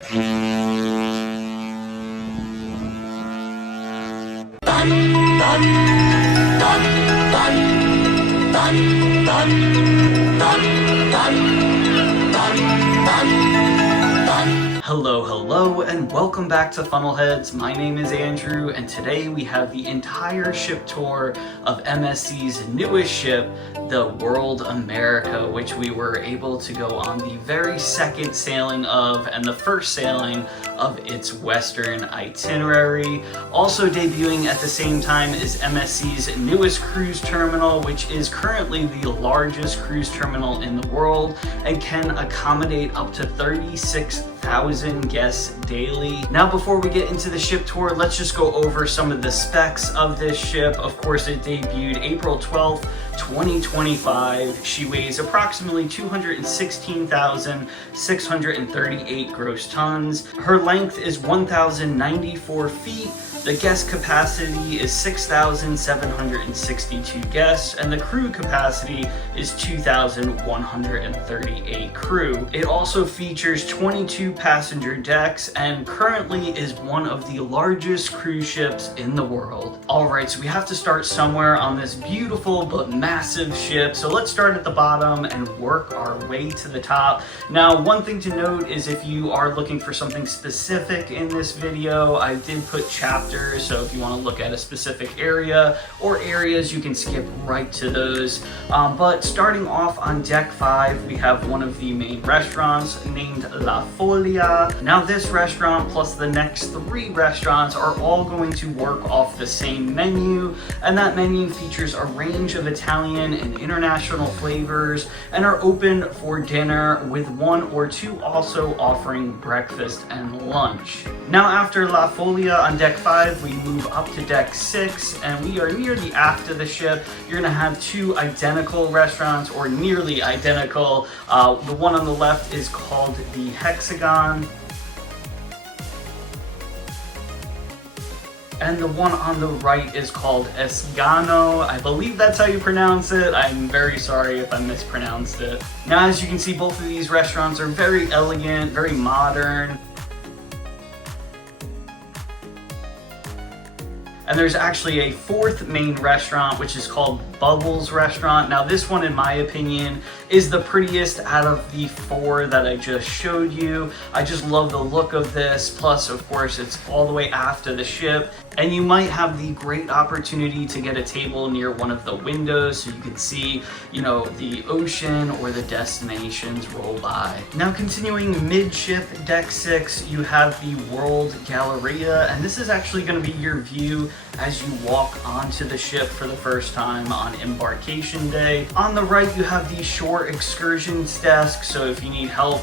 Hello, and welcome back to Funnelheads. My name is Andrew, and today we have the entire ship tour of MSC's newest ship, the World America, which we were able to go on the very second sailing of, and the first sailing of its western itinerary. Also debuting at the same time is MSC's newest cruise terminal, which is currently the largest cruise terminal in the world and can accommodate up to 36,000 guests daily. Now, before we get into the ship tour, let's just go over some of the specs of this ship. Of course, it debuted April 12th, 2025. She weighs approximately 216,638 gross tons. Her length is 1,094 feet. The guest capacity is 6,762 guests, and the crew capacity is 2,138 crew. It also features 22 passenger decks and currently is one of the largest cruise ships in the world. Alright, so we have to start somewhere on this beautiful but massive ship, so let's start at the bottom and work our way to the top. Now, one thing to note is if you are looking for something specific in this video, I did put chapters, so if you want to look at a specific area or areas, you can skip right to those. But starting off on deck 5, we have one of the main restaurants named La Foglia. Now, this restaurant plus the next 3 restaurants are all going to work off the same menu, and that menu features a range of Italian and international flavors and are open for dinner, with 1 or 2 also offering breakfast and lunch. Now, after La Foglia on deck 5, we move up to deck 6, and we are near the aft of the ship. You're going to have 2 identical restaurants, or nearly identical. The one on the left is called the Hexagon, and the one on the right is called Esagono. I believe that's how you pronounce it. I'm very sorry if I mispronounced it. Now, as you can see, both of these restaurants are very elegant, very modern. And there's actually a 4th main restaurant, which is called Bubbles Restaurant. Now, this one, in my opinion, is the prettiest out of the 4 that I just showed you. I just love the look of this. Plus, of course, it's all the way aft of the ship, and you might have the great opportunity to get a table near one of the windows so you can see, the ocean or the destinations roll by. Now, continuing midship, deck 6, you have the World Galleria, and this is actually going to be your view as you walk onto the ship for the first time on embarkation day. On the right, you have the shore excursions desk, so if you need help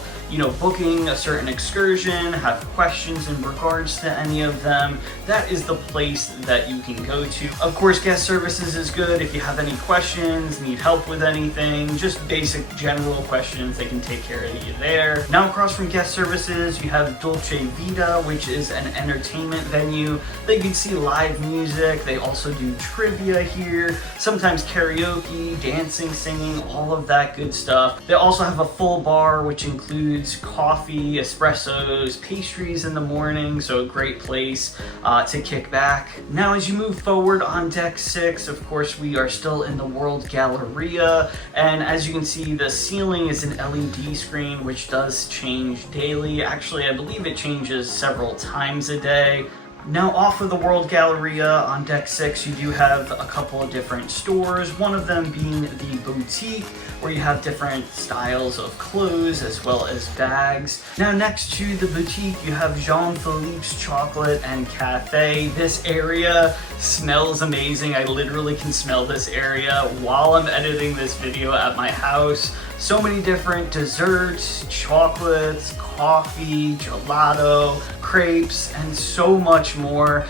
booking a certain excursion, have questions in regards to any of them, that is the place that you can go to. Of course, guest services is good if you have any questions, need help with anything, just basic general questions, they can take care of you there. Now, across from guest services, you have Dolce Vita, which is an entertainment venue. They can see live music, they also do trivia here, sometimes karaoke, dancing, singing, all of that good stuff. They also have a full bar, which includes coffee, espressos, pastries in the morning, so a great place to kick back. Now, as you move forward on deck 6, of course, we are still in the World Galleria, and as you can see, the ceiling is an LED screen, which does change daily. Actually, I believe it changes several times a day. Now, off of the World Galleria on deck 6, you do have a couple of different stores, one of them being the boutique, where you have different styles of clothes as well as bags. Now, next to the boutique, you have Phillipe's Chocolate and Cafe. This area smells amazing. I literally can smell this area while I'm editing this video at my house. So many different desserts, chocolates, coffee, gelato, crepes, and so much more.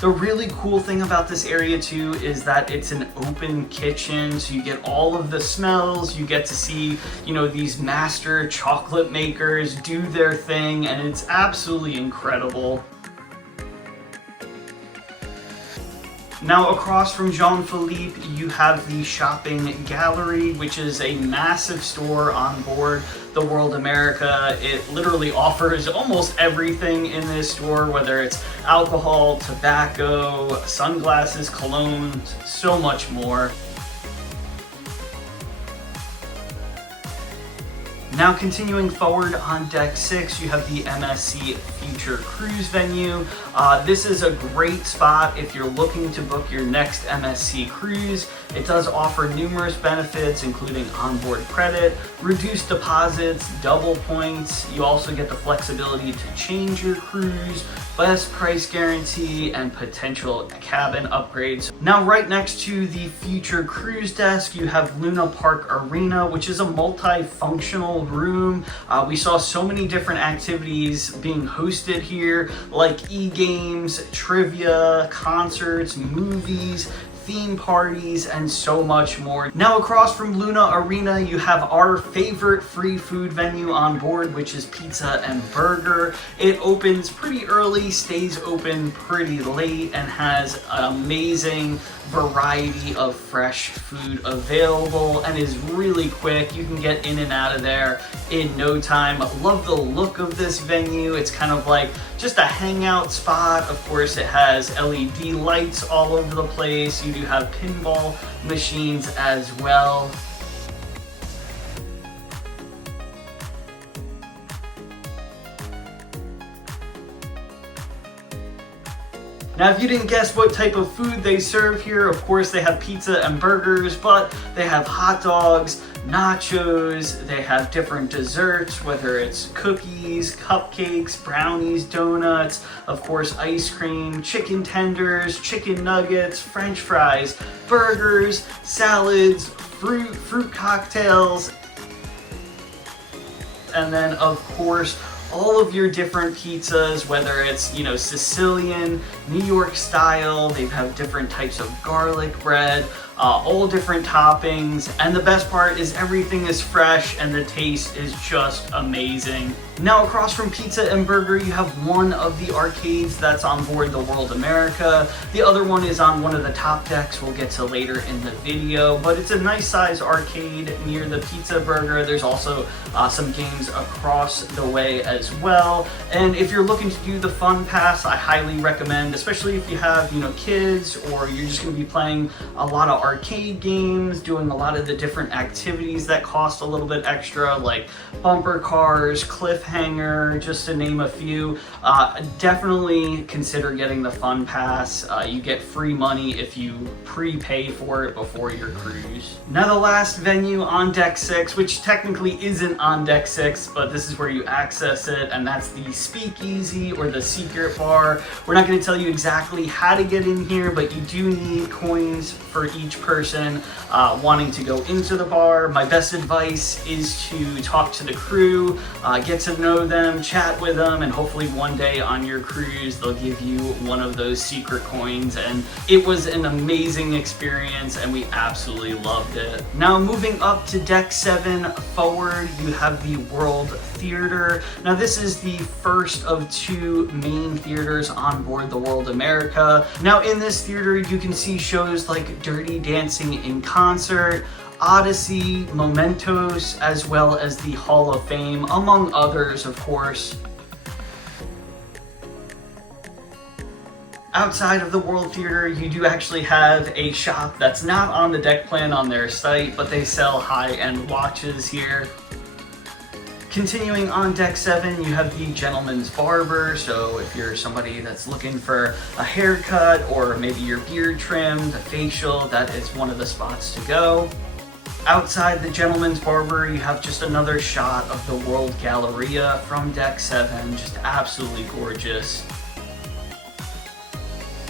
The really cool thing about this area too is that it's an open kitchen, so you get all of the smells, you get to see, these master chocolate makers do their thing, and it's absolutely incredible. Now across from Jean-Philippe, you have the shopping gallery, which is a massive store on board the World America. It literally offers almost everything in this store, whether it's alcohol, tobacco, sunglasses, colognes, so much more. Now continuing forward on deck 6, you have the MSC Future Cruise venue. This is a great spot if you're looking to book your next MSC cruise. It does offer numerous benefits, including onboard credit, reduced deposits, double points. You also get the flexibility to change your cruise, best price guarantee, and potential cabin upgrades. Now right next to the Future Cruise desk, you have Luna Park Arena, which is a multifunctional room. We saw so many different activities being hosted here, like e-games, trivia, concerts, movies, theme parties, and so much more. Now across from Luna Arena, you have our favorite free food venue on board, which is Pizza and Burger. It opens pretty early, stays open pretty late, and has an amazing variety of fresh food available and is really quick. You can get in and out of there in no time. Love the look of this venue. It's kind of like just a hangout spot. Of course, it has LED lights all over the place. You do have pinball machines as well. Now, if you didn't guess what type of food they serve here, of course they have pizza and burgers, but they have hot dogs, nachos, they have different desserts, whether it's cookies, cupcakes, brownies, donuts, of course ice cream, chicken tenders, chicken nuggets, french fries, burgers, salads, fruit cocktails, and then of course all of your different pizzas, whether it's, you know, Sicilian, New York style. They have different types of garlic bread, all different toppings, and the best part is everything is fresh and the taste is just amazing. Now across from Pizza and Burger, you have one of the arcades that's on board the World America. The other one is on one of the top decks we'll get to later in the video, but it's a nice size arcade near the Pizza Burger. There's also some games across the way as well. And if you're looking to do the Fun Pass, I highly recommend, especially if you have, you know, kids, or you're just gonna be playing a lot of arcade games, doing a lot of the different activities that cost a little bit extra, like bumper cars, cliffhanger, just to name a few. Definitely consider getting the Fun Pass. You get free money if you prepay for it before your cruise. Now the last venue on deck 6, which technically isn't on deck 6, but this is where you access it, and that's the Speakeasy, or the secret bar. We're not going to tell you exactly how to get in here, but you do need coins for each person wanting to go into the bar. My best advice is to talk to the crew, get to know them, chat with them, and hopefully one day on your cruise they'll give you one of those secret coins. And it was an amazing experience and we absolutely loved it. Now moving up to deck 7 forward, you have the World Theatre. Now this is the first of 2 main theaters on board the World America. Now in this theater you can see shows like Dirty Dancing in Concert, Odyssey, Mementos, as well as the Hall of Fame, among others, of course. Outside of the World Theatre, you do actually have a shop that's not on the deck plan on their site, but they sell high-end watches here. Continuing on deck 7, you have the Gentleman's Barber, so if you're somebody that's looking for a haircut, or maybe your beard trimmed, a facial, that is one of the spots to go. Outside the Gentleman's Barber, you have just another shot of the World Galleria from deck 7, just absolutely gorgeous.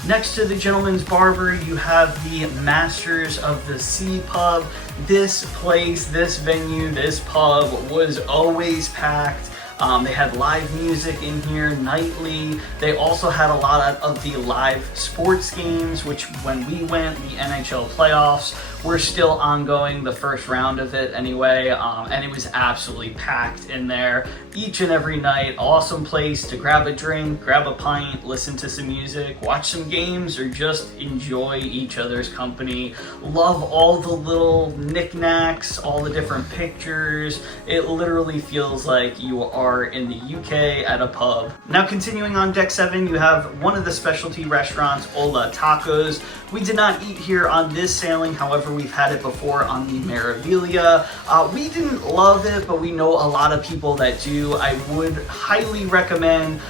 Next to the Gentleman's Barber, you have the Masters of the Sea pub. This place, this venue, this pub was always packed. They had live music in here nightly. They also had a lot of the live sports games, which when we went, the NHL playoffs were still ongoing, the first round of it anyway, and it was absolutely packed in there each and every night. Awesome place to grab a drink, grab a pint, listen to some music, watch some games, or just enjoy each other's company. Love all the little knickknacks, all the different pictures. It literally feels like you are in the UK at a pub. Now continuing on deck 7, you have one of the specialty restaurants, Holas Tacos. We did not eat here on this sailing, however we've had it before on the Meraviglia. We didn't love it, but we know a lot of people that do. I would highly recommend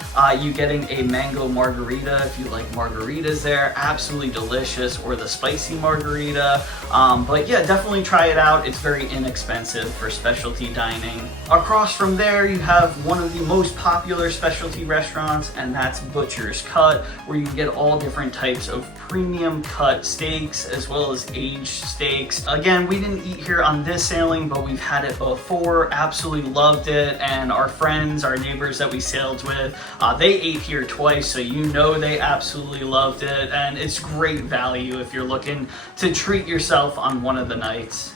you getting a mango margarita if you like margaritas there. Absolutely delicious, or the spicy margarita. But yeah, definitely try it out. It's very inexpensive for specialty dining. Across from there, you have one of the most popular specialty restaurants, and that's Butcher's Cut, where you can get all different types of premium cut steaks as well as aged steaks. Again, we didn't eat here on this sailing, but we've had it before. Absolutely loved it, and our friends, our neighbors that we sailed with, they ate here twice, so you know they absolutely loved it, and it's great value if you're looking to treat yourself on one of the nights.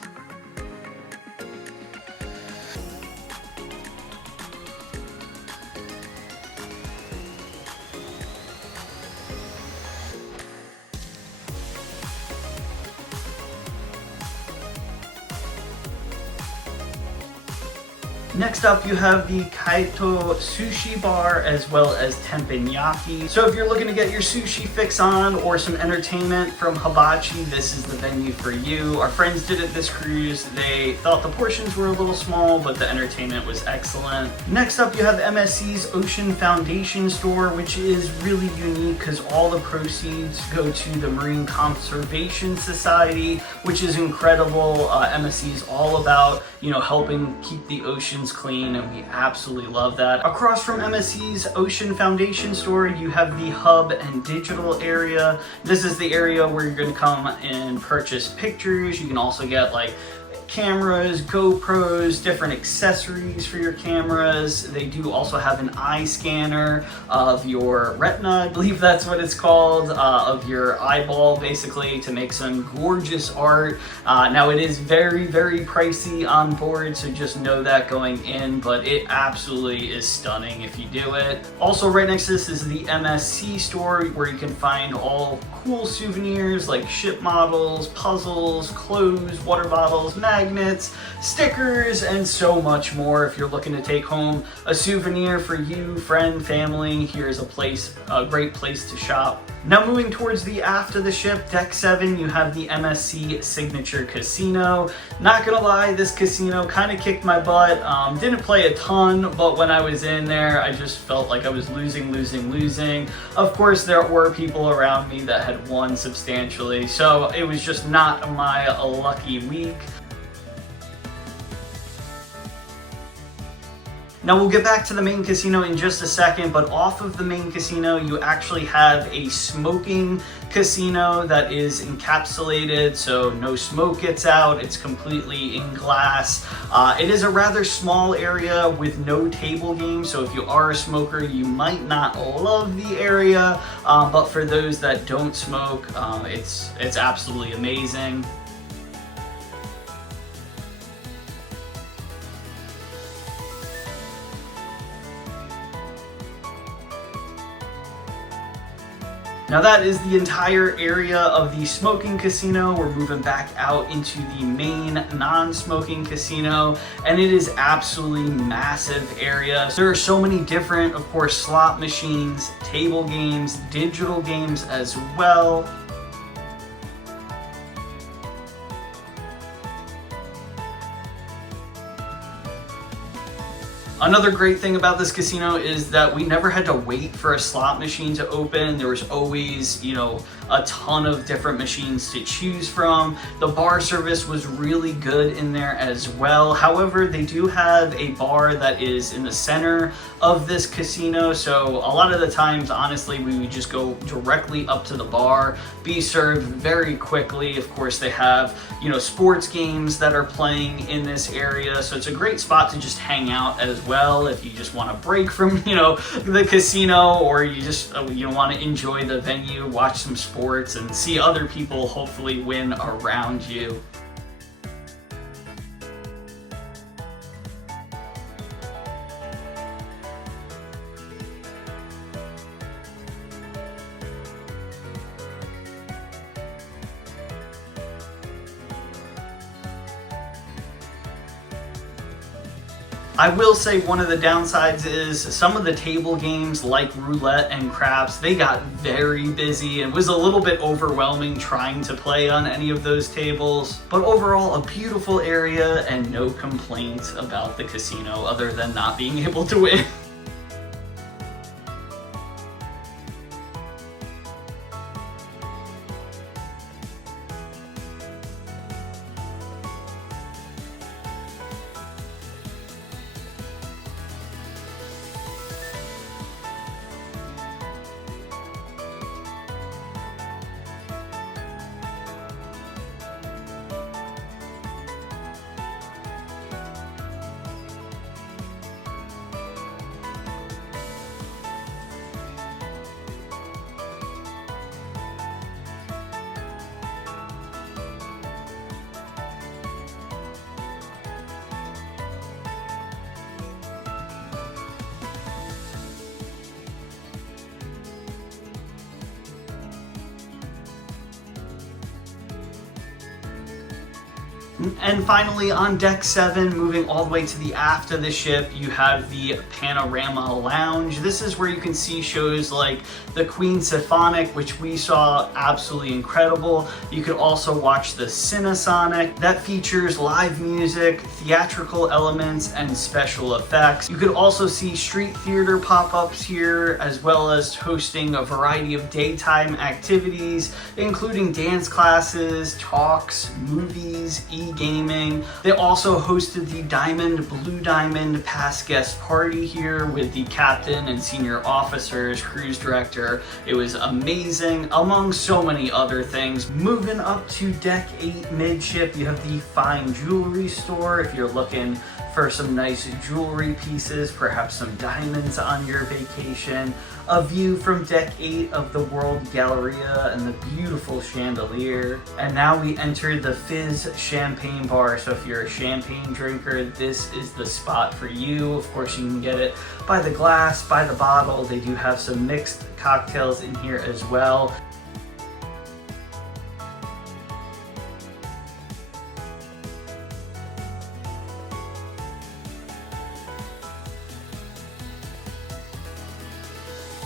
Next up, you have the Kaito Sushi Bar as well as Teppanyaki. So if you're looking to get your sushi fix on or some entertainment from hibachi, this is the venue for you. Our friends did it this cruise. They thought the portions were a little small, but the entertainment was excellent. Next up, you have MSC's Ocean Foundation store, which is really unique because all the proceeds go to the Marine Conservation Society, which is incredible. MSC is all about, helping keep the oceans clean, and we absolutely love that. Across from MSC's Ocean Foundation store, you have the hub and digital area. This is the area where you're going to come and purchase pictures. You can also get like cameras, GoPros, different accessories for your cameras. They do also have an eye scanner of your retina, I believe that's what it's called, of your eyeball, basically, to make some gorgeous art. Now it is very, very pricey on board, so just know that going in, but it absolutely is stunning if you do it. Also right next to this is the MSC store, where you can find all cool souvenirs like ship models, puzzles, clothes, water bottles, magnets, stickers, and so much more. If you're looking to take home a souvenir for you, friend, family, here's a great place to shop. Now moving towards the aft of the ship, deck 7, you have the MSC Signature Casino. Not gonna lie, this casino kind of kicked my butt. Didn't play a ton, but when I was in there, I just felt like I was losing. Of course, there were people around me that had won substantially, so it was just not my lucky week. Now we'll get back to the main casino in just a second, but off of the main casino, you actually have a smoking casino that is encapsulated, so no smoke gets out. It's completely in glass. It is a rather small area with no table games, so if you are a smoker, you might not love the area, but for those that don't smoke, it's absolutely amazing. Now that is the entire area of the smoking casino. We're moving back out into the main non-smoking casino, and it is absolutely massive area. There are so many different, of course, slot machines, table games, digital games as well. Another great thing about this casino is that we never had to wait for a slot machine to open. There was always, a ton of different machines to choose from. The bar service was really good in there as well. However, they do have a bar that is in the center of this casino, so a lot of the times, honestly, we would just go directly up to the bar, be served very quickly. Of course, they have, sports games that are playing in this area, so it's a great spot to just hang out as well if you just want to break from, the casino, or you just want to enjoy the venue, watch some sports, and see other people hopefully win around you. I will say one of the downsides is some of the table games like roulette and craps, they got very busy and was a little bit overwhelming trying to play on any of those tables. But overall, a beautiful area and no complaints about the casino other than not being able to win. And finally, on deck 7, moving all the way to the aft of the ship, you have the Panorama Lounge. This is where you can see shows like the Queen Symphonic, which we saw absolutely incredible. You could also watch the Cinesonic that features live music, theatrical elements, and special effects. You could also see street theater pop-ups here, as well as hosting a variety of daytime activities, including dance classes, talks, movies, e-gaming. They also hosted the Blue Diamond Past Guest Party here with the captain and senior officers, cruise director. It was amazing, among so many other things. Moving up to deck 8 midship, you have the Fine Jewelry store if you're looking for some nice jewelry pieces, perhaps some diamonds on your vacation. A view from deck 8 of the World Galleria and the beautiful chandelier. And now we enter the Fizz champagne bar. So if you're a champagne drinker, this is the spot for you. Of course, you can get it by the glass, by the bottle. They do have some mixed cocktails in here as well.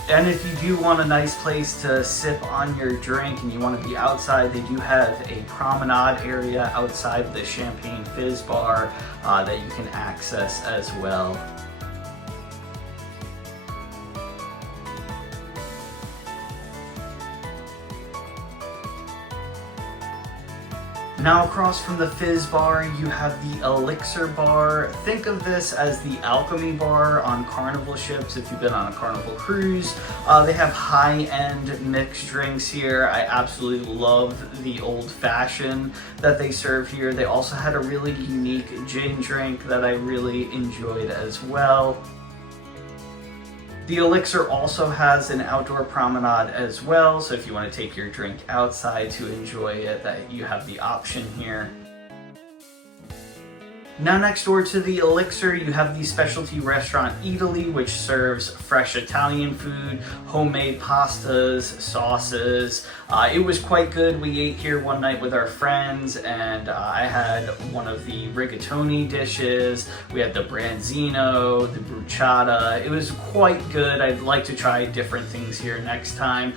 And if you do want a nice place to sip on your drink and you want to be outside, they do have a promenade area outside the Champagne Fizz bar that you can access as well. Now across from the Fizz bar, you have the Elixir Bar. Think of this as the Alchemy Bar on Carnival ships if you've been on a Carnival cruise. They have high-end mixed drinks here. I absolutely love the Old Fashioned that they serve here. They also had a really unique gin drink that I really enjoyed as well. The Elixir also has an outdoor promenade as well, so if you want to take your drink outside to enjoy it, that you have the option here. Now next door to the Elixir, you have the specialty restaurant Eataly, which serves fresh Italian food, homemade pastas, sauces. It was quite good. We ate here one night with our friends, and I had one of the rigatoni dishes. We had the branzino, the bruschetta. It was quite good. I'd like to try different things here next time.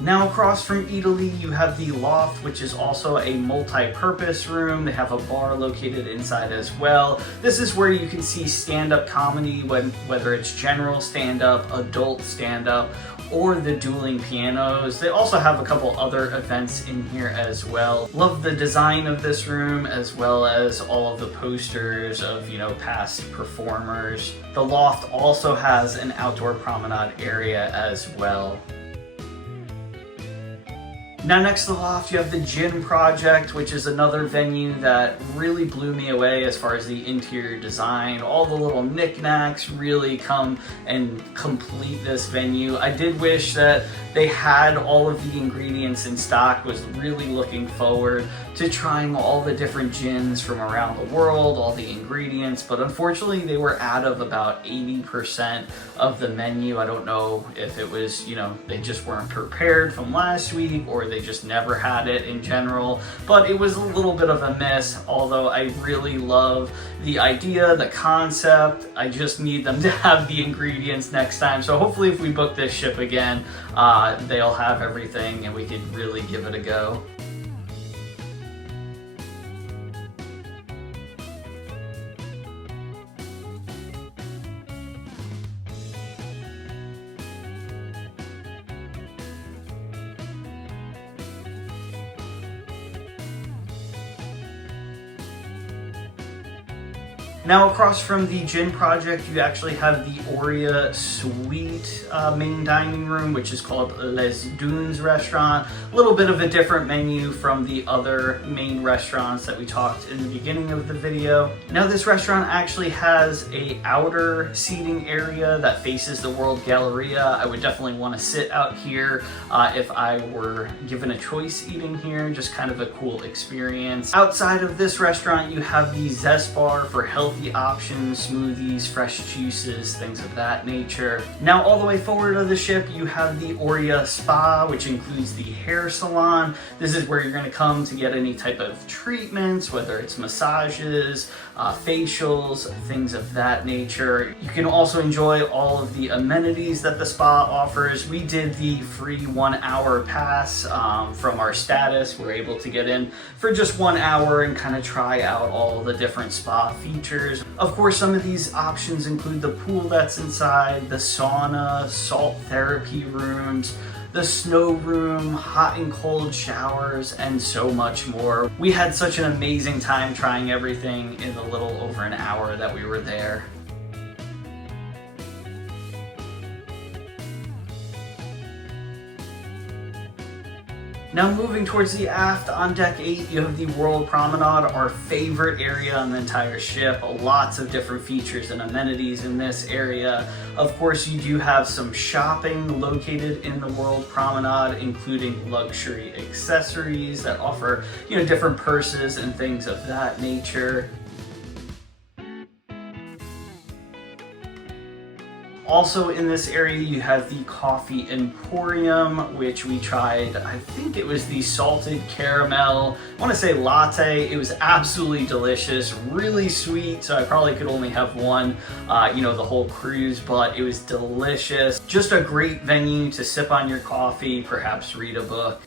Now across from Eataly, you have the Loft, which is also a multi-purpose room. They have a bar located inside as well. This is where you can see stand-up comedy, whether it's general stand-up, adult stand-up, or the dueling pianos. They also have a couple other events in here as well. Love the design of this room, as well as all of the posters of, you know, past performers. The Loft also has an outdoor promenade area as well. Now next to the Loft, you have the Gin Project, which is another venue that really blew me away as far as the interior design. All the little knickknacks really come and complete this venue. I did wish that they had all of the ingredients in stock. Was really looking forward to trying all the different gins from around the world, all the ingredients, but unfortunately they were out of about 80% of the menu. I don't know if it was, you know, they just weren't prepared from last week, or they just never had it in general, but it was a little bit of a miss, although I really love the idea, the concept. I just need them to have the ingredients next time. So hopefully if we book this ship again, they'll have everything and we could really give it a go. Now across from the Gin Project, you actually have the Aurea Suite main dining room, which is called Les Dunes Restaurant. A little bit of a different menu from the other main restaurants that we talked in the beginning of the video. Now this restaurant actually has a outer seating area that faces the World Galleria. I would definitely want to sit out here if I were given a choice eating here. Just kind of a cool experience. Outside of this restaurant, you have the Zest Bar for healthy options, smoothies, fresh juices, things of that nature. Now all the way forward of the ship, you have the Aurea Spa, which includes the hair salon. This is where you're going to come to get any type of treatments, whether it's massages, facials, things of that nature. You can also enjoy all of the amenities that the spa offers. We did the free 1 hour pass from our status. We're able to get in for just 1 hour and kind of try out all the different spa features. Of course, some of these options include the pool that's inside, the sauna, salt therapy rooms, the snow room, hot and cold showers, and so much more. We had such an amazing time trying everything in the little over an hour that we were there. Now moving towards the aft, on deck 8, you have the World Promenade, our favorite area on the entire ship. Lots of different features and amenities in this area. Of course, you do have some shopping located in the World Promenade, including luxury accessories that offer, you know, different purses and things of that nature. Also in this area, you have the Coffee Emporium, which we tried. I think it was the salted caramel, I want to say latte. It was absolutely delicious, really sweet, so I probably could only have one, you know, the whole cruise, but it was delicious. Just a great venue to sip on your coffee, perhaps read a book.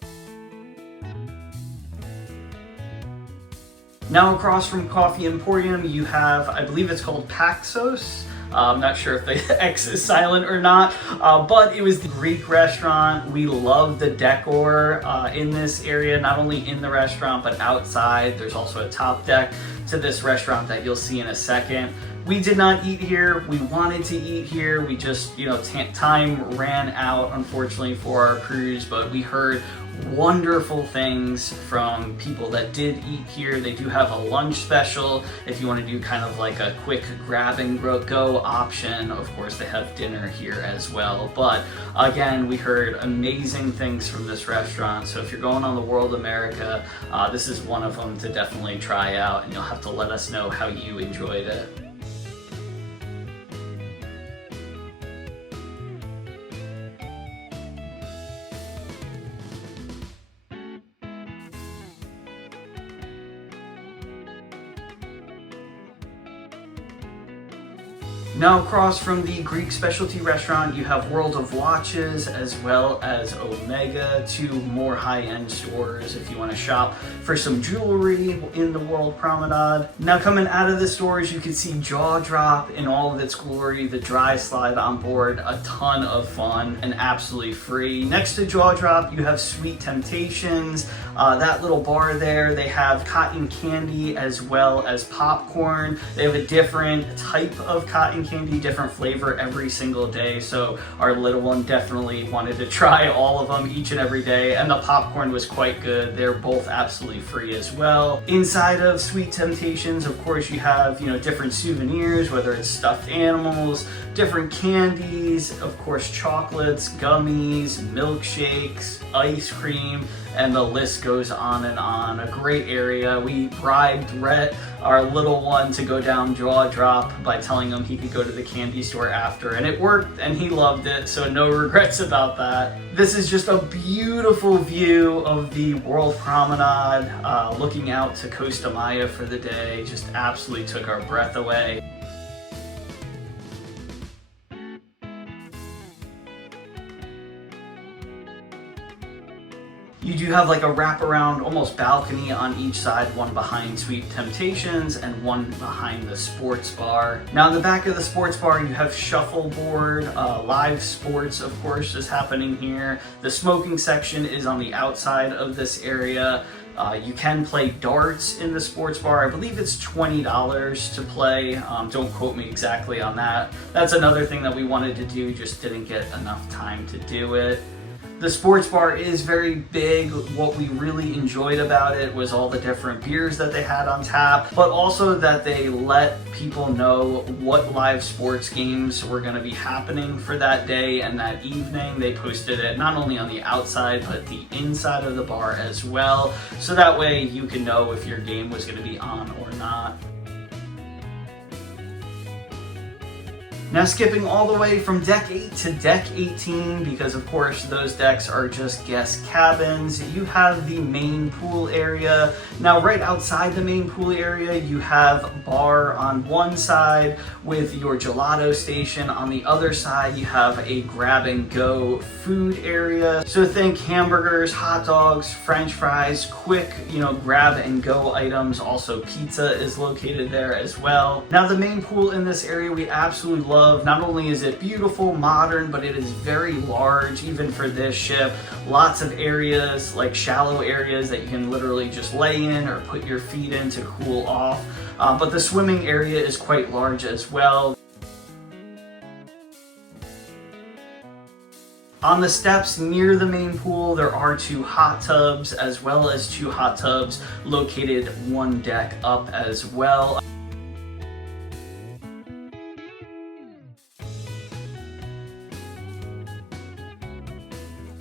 Now across from Coffee Emporium, you have, I believe it's called Paxos. I'm not sure if the X is silent or not, but it was the Greek restaurant. We love the decor in this area, not only in the restaurant, but outside. There's also a top deck to this restaurant that you'll see in a second. We did not eat here. We wanted to eat here. We just, you know, time ran out, unfortunately, for our cruise, but we heard wonderful things from people that did eat here. They do have a lunch special if you want to do kind of like a quick grab and go option. Of course, they have dinner here as well. But again, we heard amazing things from this restaurant. So if you're going on the World America, this is one of them to definitely try out, and you'll have to let us know how you enjoyed it. Now across from the Greek specialty restaurant, you have World of Watches as well as Omega, two more high-end stores if you want to shop for some jewelry in the World Promenade. Now coming out of the stores, you can see Jaw Drop in all of its glory, the dry slide on board, a ton of fun and absolutely free. Next to Jaw Drop, you have Sweet Temptations, that little bar there. They have cotton candy as well as popcorn. They have a different type of cotton candy, different flavor every single day, so our little one definitely wanted to try all of them each and every day, and the popcorn was quite good. They're both absolutely free as well. Inside of Sweet Temptations, of course, you have, you know, different souvenirs, whether it's stuffed animals, different candies, of course, chocolates, gummies, milkshakes, ice cream, and the list goes on and on. A great area. We bribed Rhett, our little one, to go down Jaw Drop by telling him he could go to the candy store after, and it worked and he loved it, so no regrets about that. This is just a beautiful view of the World Promenade, looking out to Costa Maya for the day. Just absolutely took our breath away. You do have like a wraparound, almost balcony on each side, one behind Sweet Temptations and one behind the sports bar. Now in the back of the sports bar, you have shuffleboard, live sports, of course, is happening here. The smoking section is on the outside of this area. You can play darts in the sports bar. I believe it's $20 to play. Don't quote me exactly on that. That's another thing that we wanted to do, just didn't get enough time to do it. The sports bar is very big. What we really enjoyed about it was all the different beers that they had on tap, but also that they let people know what live sports games were going to be happening for that day and that evening. They posted it not only on the outside, but the inside of the bar as well. So that way you can know if your game was going to be on or not. Now skipping all the way from deck 8 to deck 18, because of course those decks are just guest cabins, you have the main pool area. Now right outside the main pool area, you have bar on one side with your gelato station. On the other side, you have a grab and go food area. So think hamburgers, hot dogs, French fries, quick, grab and go items. Also pizza is located there as well. Now the main pool in this area we absolutely love. Not only is it beautiful, modern, but it is very large, even for this ship. Lots of areas, like shallow areas that you can literally just lay in or put your feet in to cool off. But the swimming area is quite large as well. On the steps near the main pool, there are 2 hot tubs, as well as 2 hot tubs located one deck up as well.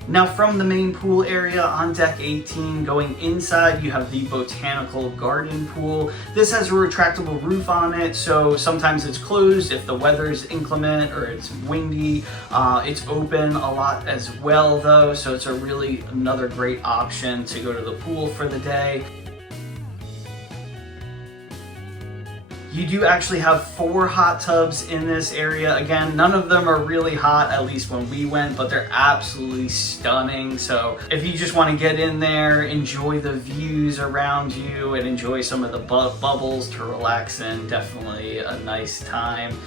Now from the main pool area on deck 18, going inside, you have the Botanical Garden Pool. This has a retractable roof on it, so sometimes it's closed if the weather is inclement or it's windy. It's open a lot as well though, so it's another great option to go to the pool for the day. You do actually have 4 hot tubs in this area. Again, none of them are really hot, at least when we went, but they're absolutely stunning. So if you just want to get in there, enjoy the views around you, and enjoy some of the bubbles to relax in, definitely a nice time.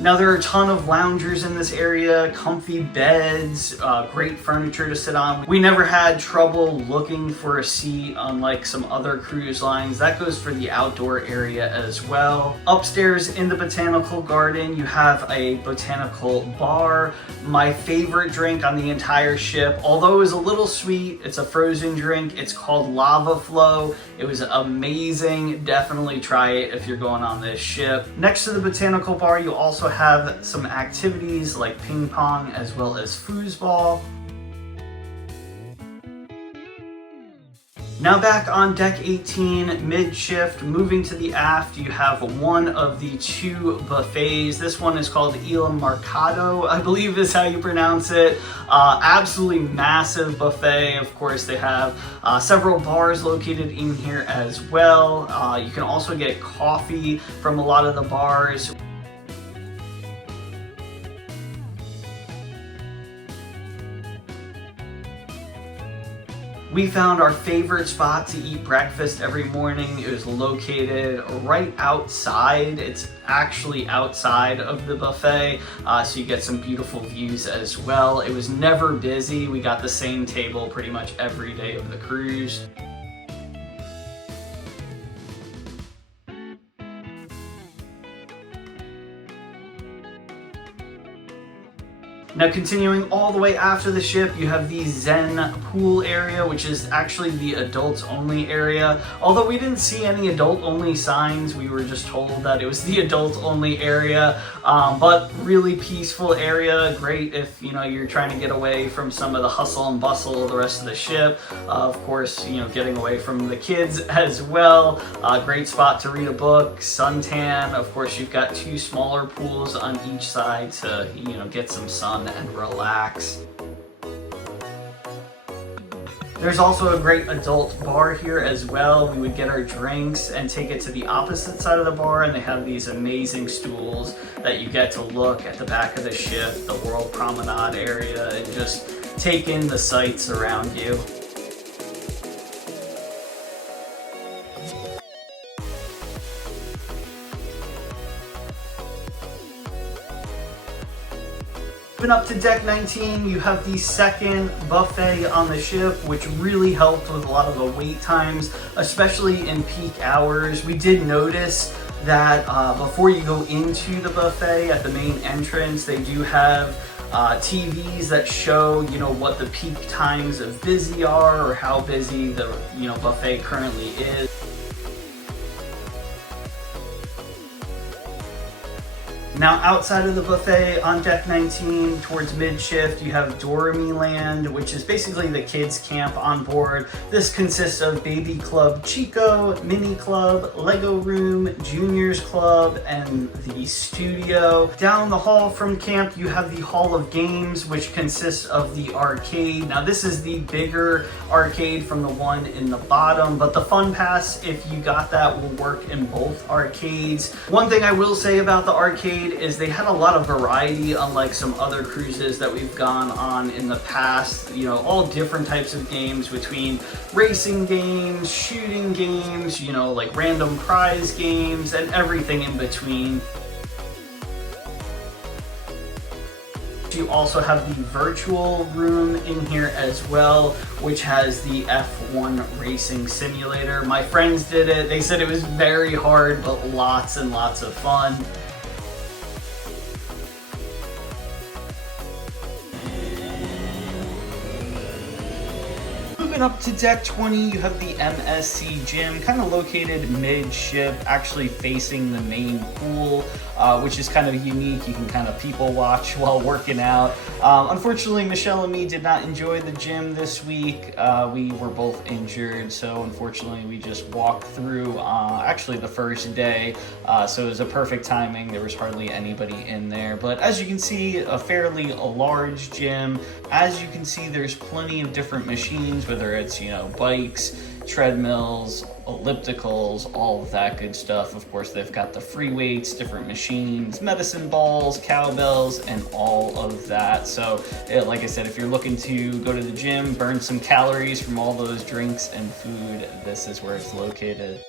Now there are a ton of loungers in this area, comfy beds, great furniture to sit on. We never had trouble looking for a seat, unlike some other cruise lines. That goes for the outdoor area as well. Upstairs in the Botanical Garden, you have a botanical bar. My favorite drink on the entire ship, although it was a little sweet, it's a frozen drink. It's called Lava Flow. It was amazing. Definitely try it if you're going on this ship. Next to the Botanical Bar, you also have some activities like ping pong as well as foosball. Now back on deck 18, mid-shift, moving to the aft, you have one of the two buffets. This one is called Il Mercato, I believe is how you pronounce it. Absolutely massive buffet. Of course, they have several bars located in here as well. You can also get coffee from a lot of the bars. We found our favorite spot to eat breakfast every morning. It was located right outside. It's actually outside of the buffet, so you get some beautiful views as well. It was never busy. We got the same table pretty much every day of the cruise. Now continuing all the way after the ship, you have the Zen pool area, which is actually the adults only area. Although we didn't see any adult only signs, we were just told that it was the adults only area. But really peaceful area, great if you're trying to get away from some of the hustle and bustle of the rest of the ship. Of course, getting away from the kids as well. Great spot to read a book, suntan. Of course, you've got two smaller pools on each side to get some sun and relax. There's also a great adult bar here as well. We would get our drinks and take it to the opposite side of the bar, and they have these amazing stools that you get to look at the back of the ship, the World Promenade area, and just take in the sights around you. Up to deck 19, you have the second buffet on the ship, which really helped with a lot of the wait times, especially in peak hours. We did notice that before you go into the buffet at the main entrance, they do have TVs that show what the peak times of busy are, or how busy the buffet currently is. Now outside of the buffet on deck 19 towards mid-shift, you have Dormy Land, which is basically the kids camp on board. This consists of Baby Club Chico, Mini Club, Lego Room, Juniors Club, and the studio. Down the hall from camp, you have the Hall of Games, which consists of the arcade. Now this is the bigger arcade from the one in the bottom, but the Fun Pass, if you got that, will work in both arcades. One thing I will say about the arcade is they had a lot of variety, unlike some other cruises that we've gone on in the past. All different types of games, between racing games, shooting games, like random prize games, and everything in between. You also have the virtual room in here as well, which has the F1 racing simulator. My friends did it. They said it was very hard, but lots and lots of fun. Up to deck 20, you have the MSC gym, kind of located mid-ship, actually facing the main pool, which is kind of unique. You can kind of people watch while working out. Unfortunately, Michelle and me did not enjoy the gym this week. We were both injured, so unfortunately we just walked through actually the first day, so it was a perfect timing. There was hardly anybody in there, but as you can see, a fairly large gym. As you can see, there's plenty of different machines, whether it's bikes, treadmills, ellipticals, all of that good stuff. Of course, they've got the free weights, different machines, medicine balls, cowbells, and all of that. So like I said, if you're looking to go to the gym, burn some calories from all those drinks and food, this is where it's located.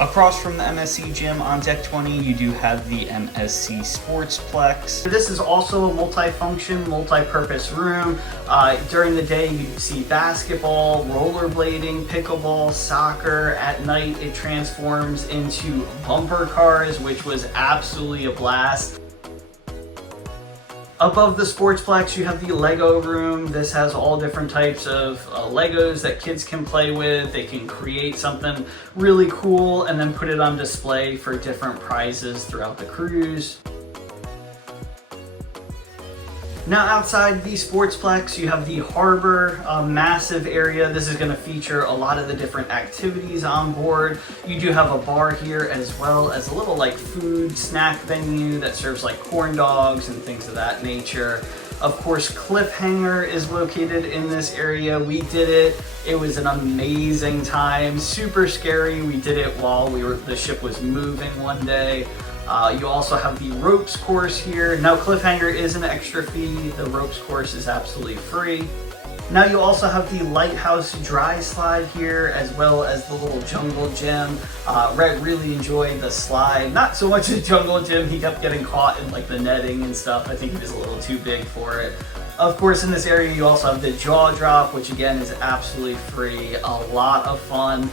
Across from the MSC gym on deck 20, you do have the MSC Sportsplex. This is also a multi-function, multi-purpose room. During the day, you see basketball, rollerblading, pickleball, soccer. At night, it transforms into bumper cars, which was absolutely a blast. Above the Sportsplex, you have the Lego room. This has all different types of Legos that kids can play with. They can create something really cool and then put it on display for different prizes throughout the cruise. Now outside the Sportsplex, you have the Harbor, a massive area. This is going to feature a lot of the different activities on board. You do have a bar here as well as a little like food snack venue that serves like corn dogs and things of that nature. Of course, Cliffhanger is located in this area. We did it. It was an amazing time, super scary. We did it while the ship was moving one day. You also have the ropes course here. Now Cliffhanger is an extra fee. The ropes course is absolutely free. Now you also have the Lighthouse dry slide here, as well as the little jungle gym. Red really enjoyed the slide. Not so much the jungle gym. He kept getting caught in like the netting and stuff. I think he was a little too big for it. Of course, in this area, you also have the jaw drop, which again is absolutely free. A lot of fun.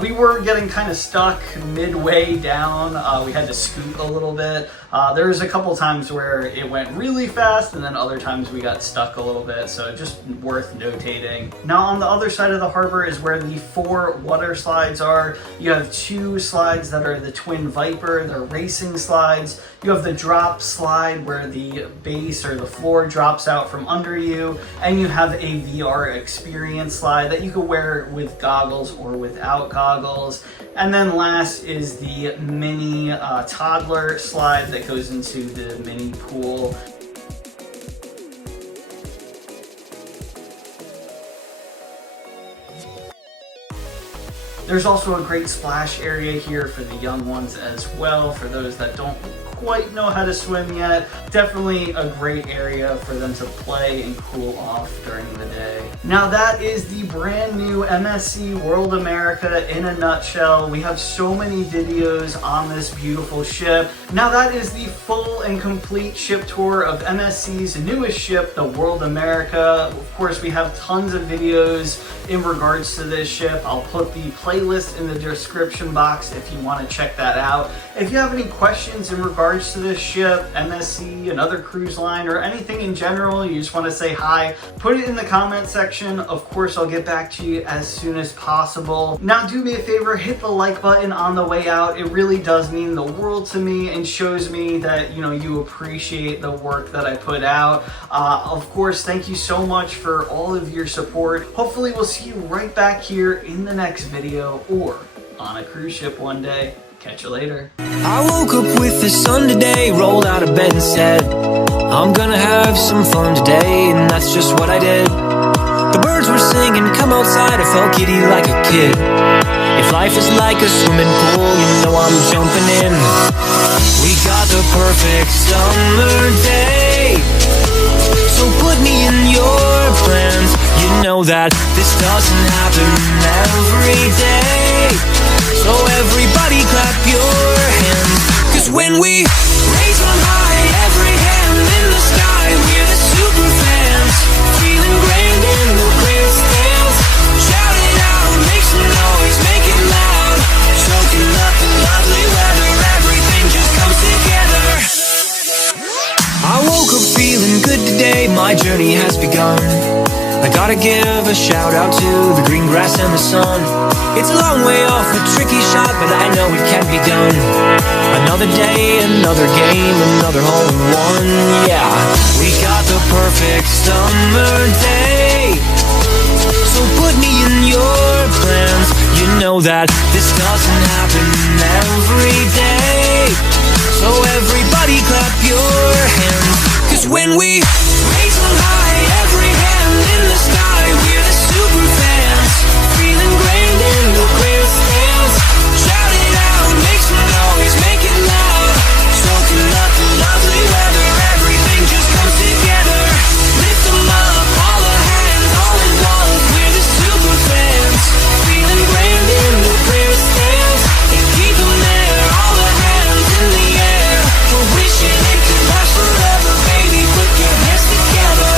We were getting kind of stuck midway down. We had to scoot a little bit. There was a couple times where it went really fast, and then other times we got stuck a little bit, so just worth notating. Now, on the other side of the harbor is where the 4 water slides are. You have 2 slides that are the Twin Viper. They're racing slides. You have the drop slide where the base or the floor drops out from under you, and you have a VR experience slide that you can wear with goggles or without goggles. And then last is the mini toddler slide that goes into the mini pool. There's also a great splash area here for the young ones as well, for those that don't quite know how to swim yet. Definitely a great area for them to play and cool off during the day. Now that is the brand new MSC World America in a nutshell. We have so many videos on this beautiful ship. Now that is the full and complete ship tour of MSC's newest ship, the World America. Of course, we have tons of videos in regards to this ship. I'll put the playlist in the description box if you want to check that out. If you have any questions in regards to this ship, MSC, another cruise line, or anything in general, you just want to say hi, put it in the comment section. Of course, I'll get back to you as soon as possible. Now do me a favor, hit the like button on the way out. It really does mean the world to me and shows me that you appreciate the work that I put out. Of course, thank you so much for all of your support. Hopefully we'll see you right back here in the next video or on a cruise ship one day. Catch you later. I woke up with the sun today, rolled out of bed and said, I'm gonna have some fun today, and that's just what I did. The birds were singing, come outside, I felt giddy like a kid. If life is like a swimming pool, I'm jumping in. We got the perfect summer day, so put me in your plans. You know that this doesn't happen every day, so everybody clap your hands. Cause when we raise on high, every hand in the sky, we're the super fans, feeling grand in the grandstands. Shout it out, make some noise, make it loud, soaking up the lovely weather, everything just comes together. I woke up feeling good today, my journey has begun. I gotta give a shout out to the green grass and the sun. It's a long way off, a tricky shot, but I know it can be done. Another day, another game, another hole in one. Yeah, we got the perfect summer day, so put me in your plans. You know that this doesn't happen every day, so everybody clap your hands. Cause when we raise them high, every hand in the sky, we're the super fans, feeling grand in the grandstands. Shout it out, make some noise, make it loud, soaking up the lovely weather, everything just comes together. Lift them up, all the hands, all in love, we're the super fans, feeling grand in the grandstands. And keep them there, all the hands in the air, we're wishing it could last forever, baby, put your hands together.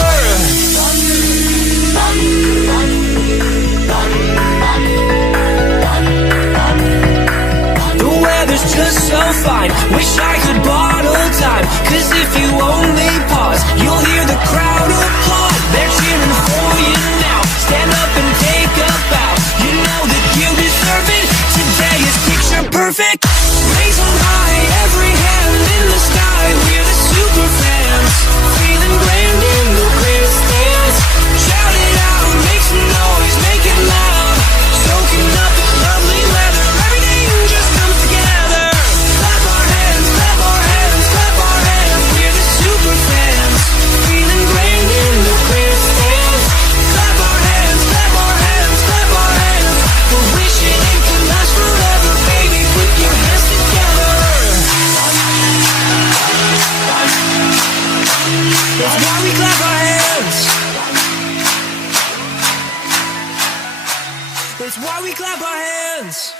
The weather's just so fine, wish I could bottle time, cause if you only pause, fans. You'll hear the crowd applaud. They're cheering for you now. Stand up and take a bow. You know that you deserve it. Today is picture perfect. Raise them high, every hand in the sky. We're the super fans, feeling grand in the grandstands. Shout it out, make some noise, make it loud. Soaking up the lovely weather, everything just comes together. Clap our hands, clap our hands, clap our hands. We're the super fans, feeling grand in the grandstands. Clap our hands, clap our hands, clap our hands. We're wishing it can last forever, baby. Put your hands together. That's why we clap our hands. That's why we clap our hands.